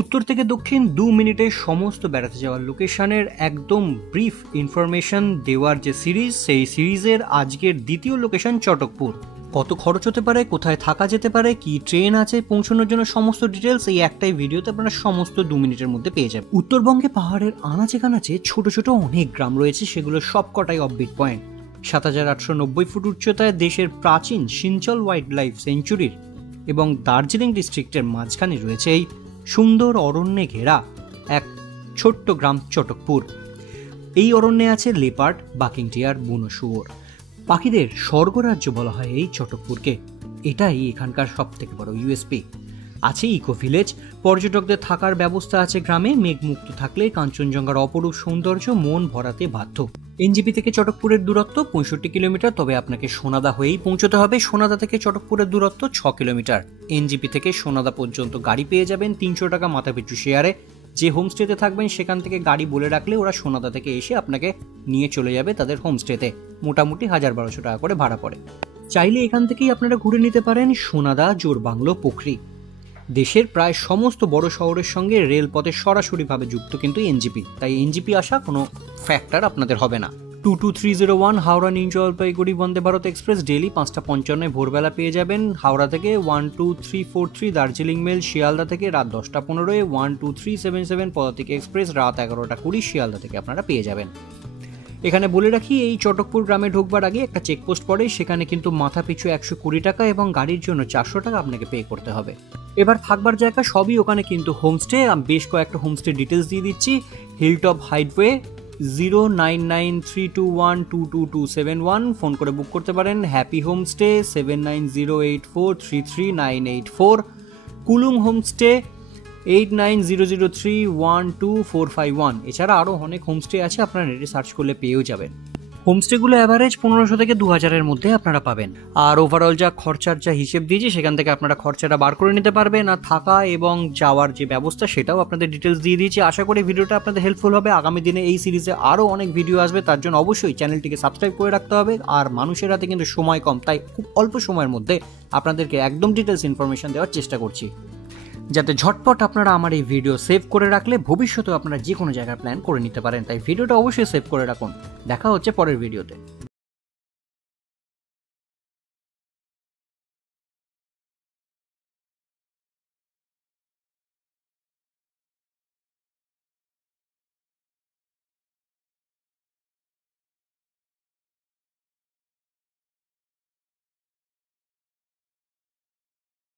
উত্তর থেকে দক্ষিণ 2 মিনিটে সমস্ত বেড়াতে যাওয়ার লোকেশনের একদম ব্রিফ ইনফরমেশন দেওয়ার যে সিরিজ, সেই সিরিজের আজকের দ্বিতীয় লোকেশন চটকপুর। কত খরচ হতে পারে, কোথায় থাকা যেতে পারে, কি ট্রেন আছে, পৌঁছানোর জন্য সমস্ত ডিটেলস এই একটাই ভিডিওতে আপনারা সমস্ত 2 মিনিটের মধ্যে পেয়ে যাবেন। উত্তরবঙ্গে পাহাড়ের আনাচে কানাচে ছোট ছোট অনেক গ্রাম রয়েছে, সেগুলো সবকটাই অফবিট পয়েন্ট। 7,890 ফুট উচ্চতায় দেশের প্রাচীন সিঞ্চল ওয়াইল্ড লাইফ সেঞ্চুরির এবং দার্জিলিং ডিস্ট্রিক্টের মাঝখানে রয়েছে এই সুন্দর অরণ্যে ঘেরা এক ছোট্ট গ্রাম চটকপুর। এই অরণ্যে আছে লেপার্ড, বাকিং টিয়ার, বুনো শুয়োর। পাখিদের স্বর্গরাজ্য বলা হয় এই চটকপুরকে। এটাই এখানকার সব থেকে বড় ইউএসপি। আছে ইকো ভিলেজ, পর্যটকদের থাকার ব্যবস্থা আছে গ্রামে। মেঘমুক্ত থাকলে কাঞ্চনজঙ্ঘার অপরূপ সৌন্দর্য মন ভরাতে বাধ্য। এনজিপি থেকে চটকপুরের দূরত্ব 65 কিলোমিটার, তবে আপনাকে সোনাদা হয়েই পৌঁছতে হবে। সোনাদা থেকে চটকপুরের দূরত্ব 6 কিলোমিটার। এনজিপি থেকে সোনাদা পর্যন্ত গাড়ি পেয়ে যাবেন 300 টাকা মাথাপিছু শেয়ারে। যে হোমস্টেতে থাকবেন সেখান থেকে গাড়ি বলে রাখলে ওরা সোনাদা থেকে এসে আপনাকে নিয়ে চলে যাবে তাদের হোমস্টেতে। মোটামুটি 1,000-1,200 টাকা করে ভাড়া পড়ে। চাইলে এখান থেকেই আপনারা ঘুরে নিতে পারেন সোনাদা, জোরবাংলো, পোখরি। দেশের প্রায় সমস্ত বড় শহরের সঙ্গে রেলপথে সরাসরিভাবে যুক্ত কিন্তু এনজিপি, তাই এনজিপি আসা কোনো ফ্যাক্টর আপনাদের হবে না। 22301 Howrah new Jalpaiguri Vande Bharat express daily 5:55 ভোরবেলা পেয়ে যাবেন। হাওড়া থেকে 12343 দার্জিলিং মেল শিয়ালদা থেকে রাত 10:15, 12377 পদাতিক এক্সপ্রেস রাত 11:20 শিয়ালদা থেকে আপনারা পেয়ে যাবেন। এখানে বলে রাখি, এই চটকপুর গ্রামে ঢুকবার আগে একটা চেকপোস্ট পড়ে, সেখানে কিন্তু মাথা পিছু 120 টাকা এবং গাড়ির জন্য 400 টাকা আপনাকে পে করতে হবে। এবার থাকবার জায়গা সবই ওখানে কিন্তু হোমস্টে। বেশ কয়েকটা হোমস্টে ডিটেলস দিয়ে দিচ্ছি। হিলটপ হাইটওয়ে 09932122271 ফোন করে বুক করতে পারেন। Happy homestay 7908433984, Kulung homestay 8900312451। এছাড়া আরও অনেক হোমস্টে আছে, আপনারা নেটে সার্চ করলে পেয়েও যাবেন। হোমস্টেগুলো অ্যাভারেজ 1500 থেকে 2000-এর মধ্যে আপনারা পাবেন। আর ওভারঅল যা খরচার যা হিসেব দিয়েছি সেখান থেকে আপনারা খরচাটা বার করে নিতে পারবেন। আর থাকা এবং যাওয়ার যে ব্যবস্থা সেটাও আপনাদের ডিটেলস দিয়ে দিয়েছি। আশা করি ভিডিওটা আপনাদের হেল্পফুল হবে। আগামী দিনে এই সিরিজে আরও অনেক ভিডিও আসবে, তার জন্য অবশ্যই চ্যানেলটিকে সাবস্ক্রাইব করে রাখতে হবে। আর মানুষের হাতে কিন্তু সময় কম, তাই খুব অল্প সময়ের মধ্যে আপনাদেরকে একদম ডিটেলস ইনফরমেশন দেওয়ার চেষ্টা করছি, যাতে ঝটপট আপনারা আমার এই ভিডিও সেভ করে রাখলে ভবিষ্যতে আপনারা যে কোনো জায়গায় প্ল্যান করে নিতে পারেন। তাই ভিডিওটা অবশ্যই সেভ করে রাখুন। দেখা হচ্ছে পরের ভিডিওতে।